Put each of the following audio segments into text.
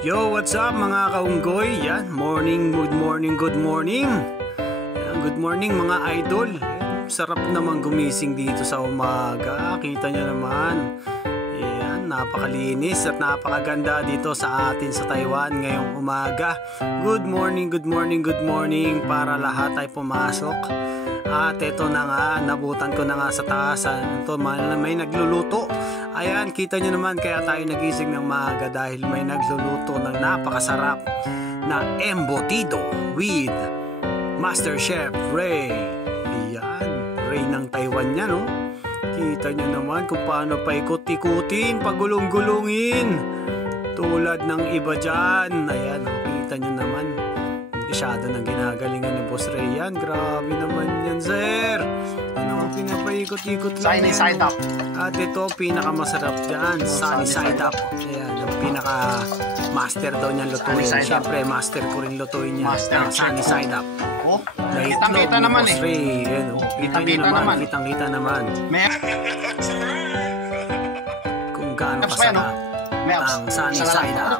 Yo, what's up mga kaunggoy? Yan, morning, good morning, good morning. Yan, good morning mga idol. Sarap naman gumising dito sa umaga. Kita nyo naman. Yan, napakalinis at napakaganda dito sa atin sa Taiwan ngayong umaga. Good morning, good morning, good morning para lahat ay pumasok. At ito na nga, nabutan ko na nga sa taas. Ito, may nagluluto. Ayan, kita nyo naman kaya tayo nagising ng maaga dahil may nagluluto ng napakasarap na embutido with Master Chef Ray. Ayan, Ray ng Taiwan yan, no? Kita nyo naman kung paano paikot-ikutin, pagulong-gulungin. Tulad ng iba dyan. Ayan, kita nyo naman. Masyado nang ginagalingan ni Boss Ray yan. Grabe naman yan, sir. Ano, pinapaikot-ikot lang yan. Side up. At ito, pinakamasarap dyan. Sunny side up. Ayan, ang pinaka-master daw niyan lutuin. Siyempre, master ko rin lutuin niya. Sunny side up. Oh, kitang-kita naman eh. Kitang-kita naman. Kitang-kita naman. Kung gaano kasarap ang sunny side up.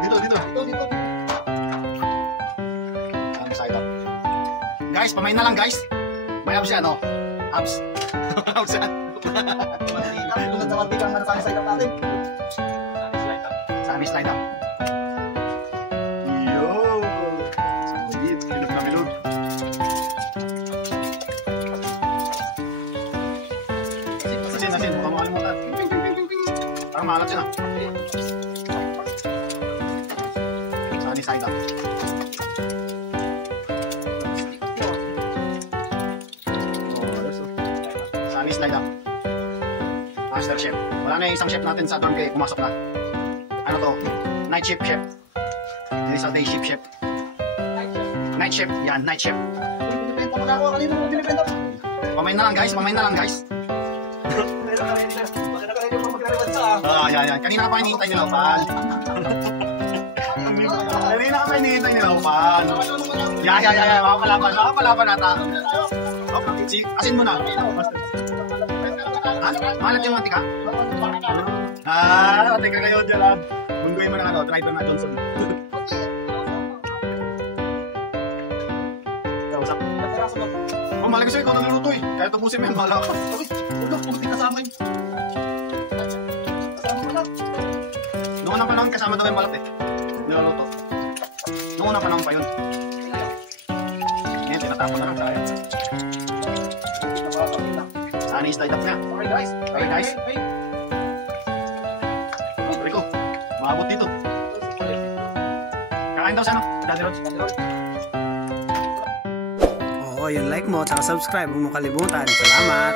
Dito. Side up. Guys, pamain na lang guys. May abs yan, no? Abs. Abs yan. Tulad sa mantikang na sunny side up natin. Sunny slide up. Yo! Sumugit. Bilog na bilog. Asin. Baka makalimutan. Parang maalat siya na. Sunny side up. Sunny slide up. Master Chef. Wala na yung isang chef natin sa dorm kay pumasok na. Ano to? Night shift chef. This is a day shift chef. Night shift. Yan, night shift. Binibenta mo na ako. Kanina mo binibenta mo. Pamain na lang guys. Yan. Kanina ka pa hinihintay nila upan. Kanina ka pa hinihintay nila upan. Yan. Makapalaban nata. Asin mo na. Malat yung mantika? Mantika kayo dyan lang. Bunggoy mo na driver na Johnson. Malaki sa'yo, ikaw nagluluto eh. Kaya tapusin mo yung malaki. Pumunti kasama yun. Noong unang panahon kasama daw yung malaki. Niluluto. Noong unang panahon pa yun. Ngayon, tinatapon na lang tayo. Sunny slide up nga. Okay guys. Rico, maabot dito. Kakain daw siya, no? Daddy Rods. Oo, yung like mo at subscribe. Huwag mo kalimutan. Salamat.